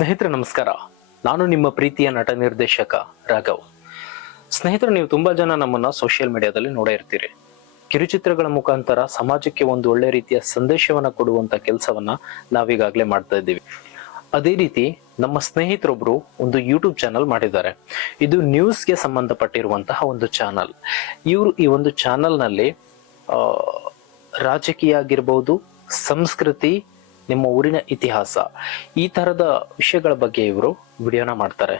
ಸ್ನೇಹಿತರೆ ನಮಸ್ಕಾರ. ನಾನು ನಿಮ್ಮ ಪ್ರೀತಿಯ ನಟ ನಿರ್ದೇಶಕ ರಾಘವ್. ಸ್ನೇಹಿತರೆ, ನೀವು ತುಂಬಾ ಜನ ನಮ್ಮನ್ನ ಸೋಷಿಯಲ್ ಮೀಡಿಯಾದಲ್ಲಿ ನೋಡೇ ಇರ್ತೀರಿ. ಕಿರುಚಿತ್ರಗಳ ಮುಖಾಂತರ ಸಮಾಜಕ್ಕೆ ಒಂದು ಒಳ್ಳೆ ರೀತಿಯ ಸಂದೇಶವನ್ನ ಕೊಡುವಂತ ಕೆಲಸವನ್ನ ನಾವೀಗಾಗ್ಲೇ ಮಾಡ್ತಾ ಇದ್ದೀವಿ. ಅದೇ ರೀತಿ ನಮ್ಮ ಸ್ನೇಹಿತರೊಬ್ರು ಒಂದು ಯೂಟ್ಯೂಬ್ ಚಾನಲ್ ಮಾಡಿದ್ದಾರೆ. ಇದು ನ್ಯೂಸ್ಗೆ ಸಂಬಂಧಪಟ್ಟಿರುವಂತಹ ಒಂದು ಚಾನಲ್. ಇವರು ಈ ಒಂದು ಚಾನಲ್ ನಲ್ಲಿ ರಾಜಕೀಯ ಆಗಿರ್ಬಹುದು, ಸಂಸ್ಕೃತಿ, ನಿಮ್ಮ ಊರಿನ ಇತಿಹಾಸ, ಈ ತರದ ವಿಷಯಗಳ ಬಗ್ಗೆ ಇವರು ವಿಡಿಯೋನ ಮಾಡ್ತಾರೆ.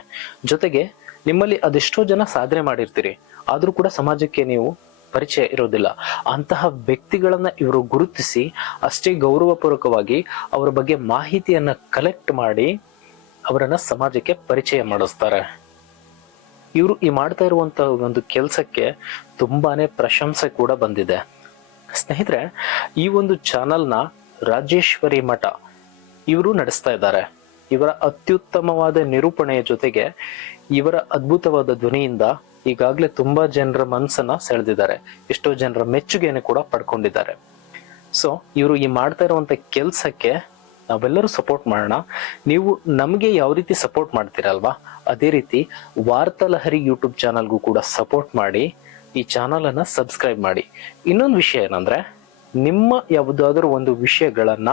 ಜೊತೆಗೆ ನಿಮ್ಮಲ್ಲಿ ಅದೆಷ್ಟೋ ಜನ ಸಾಧನೆ ಮಾಡಿರ್ತೀರಿ, ಆದ್ರೂ ಕೂಡ ಸಮಾಜಕ್ಕೆ ನೀವು ಪರಿಚಯ ಇರೋದಿಲ್ಲ. ಅಂತಹ ವ್ಯಕ್ತಿಗಳನ್ನ ಇವರು ಗುರುತಿಸಿ ಅಷ್ಟೇ ಗೌರವಪೂರ್ವಕವಾಗಿ ಅವರ ಬಗ್ಗೆ ಮಾಹಿತಿಯನ್ನ ಕಲೆಕ್ಟ್ ಮಾಡಿ ಅವರನ್ನ ಸಮಾಜಕ್ಕೆ ಪರಿಚಯ ಮಾಡಿಸ್ತಾರೆ. ಇವರು ಈ ಮಾಡ್ತಾ ಇರುವಂತಹ ಒಂದು ಕೆಲಸಕ್ಕೆ ತುಂಬಾನೇ ಪ್ರಶಂಸೆ ಕೂಡ ಬಂದಿದೆ. ಸ್ನೇಹಿತರೆ, ಈ ಒಂದು ಚಾನಲ್ನ ರಾಜೇಶ್ವರಿ ಮಠ ಇವರು ನಡೆಸ್ತಾ ಇದ್ದಾರೆ. ಇವರ ಅತ್ಯುತ್ತಮವಾದ ನಿರೂಪಣೆಯ ಜೊತೆಗೆ ಇವರ ಅದ್ಭುತವಾದ ಧ್ವನಿಯಿಂದ ಈಗಾಗಲೇ ತುಂಬಾ ಜನರ ಮನಸ್ಸನ್ನ ಸೆಳೆದಿದ್ದಾರೆ. ಎಷ್ಟೋ ಜನರ ಮೆಚ್ಚುಗೆಯನ್ನು ಕೂಡ ಪಡ್ಕೊಂಡಿದ್ದಾರೆ. ಸೊ ಇವರು ಈ ಮಾಡ್ತಾ ಇರುವಂತ ಕೆಲ್ಸಕ್ಕೆ ನಾವೆಲ್ಲರೂ ಸಪೋರ್ಟ್ ಮಾಡೋಣ. ನೀವು ನಮ್ಗೆ ಯಾವ ರೀತಿ ಸಪೋರ್ಟ್ ಮಾಡ್ತೀರಲ್ವಾ, ಅದೇ ರೀತಿ ವಾರ್ತಾಲಹರಿ ಯೂಟ್ಯೂಬ್ ಚಾನಲ್ಗೂ ಕೂಡ ಸಪೋರ್ಟ್ ಮಾಡಿ, ಈ ಚಾನಲ್ ಅನ್ನ ಸಬ್ಸ್ಕ್ರೈಬ್ ಮಾಡಿ. ಇನ್ನೊಂದು ವಿಷಯ ಏನಂದ್ರೆ, ನಿಮ್ಮ ಯಾವುದಾದ್ರೂ ಒಂದು ವಿಷಯಗಳನ್ನ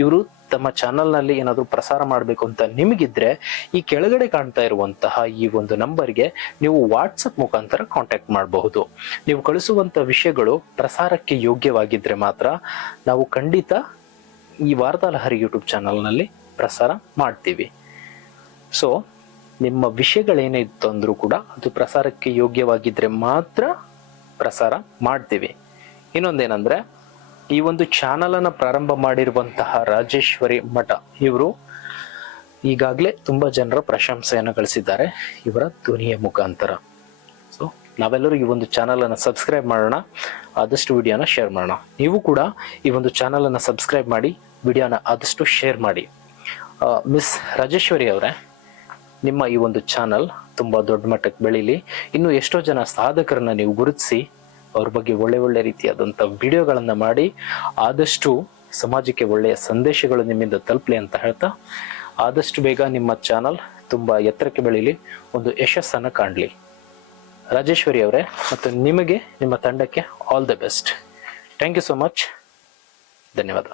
ಇವರು ತಮ್ಮ ಚಾನಲ್ ನಲ್ಲಿ ಏನಾದ್ರು ಪ್ರಸಾರ ಮಾಡಬೇಕು ಅಂತ ನಿಮಗಿದ್ರೆ ಈ ಕೆಳಗಡೆ ಕಾಣ್ತಾ ಇರುವಂತಹ ಈ ಒಂದು ನಂಬರ್ಗೆ ನೀವು ವಾಟ್ಸಪ್ ಮುಖಾಂತರ ಕಾಂಟ್ಯಾಕ್ಟ್ ಮಾಡಬಹುದು. ನೀವು ಕಳಿಸುವಂತ ವಿಷಯಗಳು ಪ್ರಸಾರಕ್ಕೆ ಯೋಗ್ಯವಾಗಿದ್ರೆ ಮಾತ್ರ ನಾವು ಖಂಡಿತ ಈ ವಾರ್ತಾಲಹರಿ ಯೂಟ್ಯೂಬ್ ಚಾನಲ್ ನಲ್ಲಿ ಪ್ರಸಾರ ಮಾಡ್ತೀವಿ. ಸೊ ನಿಮ್ಮ ವಿಷಯಗಳೇನೇ ಇತ್ತು ಅಂದ್ರೂ ಕೂಡ ಅದು ಪ್ರಸಾರಕ್ಕೆ ಯೋಗ್ಯವಾಗಿದ್ರೆ ಮಾತ್ರ ಪ್ರಸಾರ ಮಾಡ್ತೀವಿ. ಇನ್ನೊಂದೇನಂದ್ರೆ, ಈ ಒಂದು ಚಾನಲ್ ಅನ್ನ ಪ್ರಾರಂಭ ಮಾಡಿರುವಂತಹ ರಾಜೇಶ್ವರಿ ಮಠ ಇವರು ಈಗಾಗಲೇ ತುಂಬಾ ಜನರ ಪ್ರಶಂಸೆಯನ್ನು ಗಳಿಸಿದ್ದಾರೆ ಇವರ ಧ್ವನಿಯ ಮುಖಾಂತರ. ಸೊ ನಾವೆಲ್ಲರೂ ಈ ಒಂದು ಚಾನಲ್ ಅನ್ನ ಸಬ್ಸ್ಕ್ರೈಬ್ ಮಾಡೋಣ, ಆದಷ್ಟು ವಿಡಿಯೋನ ಶೇರ್ ಮಾಡೋಣ. ನೀವು ಕೂಡ ಈ ಒಂದು ಚಾನಲ್ ಅನ್ನ ಸಬ್ಸ್ಕ್ರೈಬ್ ಮಾಡಿ, ವಿಡಿಯೋನ ಆದಷ್ಟು ಶೇರ್ ಮಾಡಿ. ಮಿಸ್ ರಾಜೇಶ್ವರಿ ಅವರೇ, ನಿಮ್ಮ ಈ ಒಂದು ಚಾನಲ್ ತುಂಬಾ ದೊಡ್ಡ ಮಟ್ಟಕ್ಕೆ ಬೆಳೀಲಿ. ಇನ್ನು ಎಷ್ಟೋ ಜನ ಸಾಧಕರನ್ನ ನೀವು ಗುರುತಿಸಿ ಅವ್ರ ಬಗ್ಗೆ ಒಳ್ಳೆ ರೀತಿಯಾದಂತ ವಿಡಿಯೋಗಳನ್ನ ಮಾಡಿ ಆದಷ್ಟು ಸಮಾಜಕ್ಕೆ ಒಳ್ಳೆಯ ಸಂದೇಶಗಳು ನಿಮ್ಮಿಂದ ತಲುಪಲಿ ಅಂತ ಹೇಳ್ತಾ, ಆದಷ್ಟು ಬೇಗ ನಿಮ್ಮ ಚಾನಲ್ ತುಂಬಾ ಎತ್ತರಕ್ಕೆ ಬೆಳೀಲಿ, ಒಂದು ಯಶಸ್ಸನ್ನ ಕಾಣಲಿ. ರಾಜೇಶ್ವರಿ ಅವರೇ ಮತ್ತು ನಿಮಗೆ, ನಿಮ್ಮ ತಂಡಕ್ಕೆ all the best. Thank you so much. ಧನ್ಯವಾದ.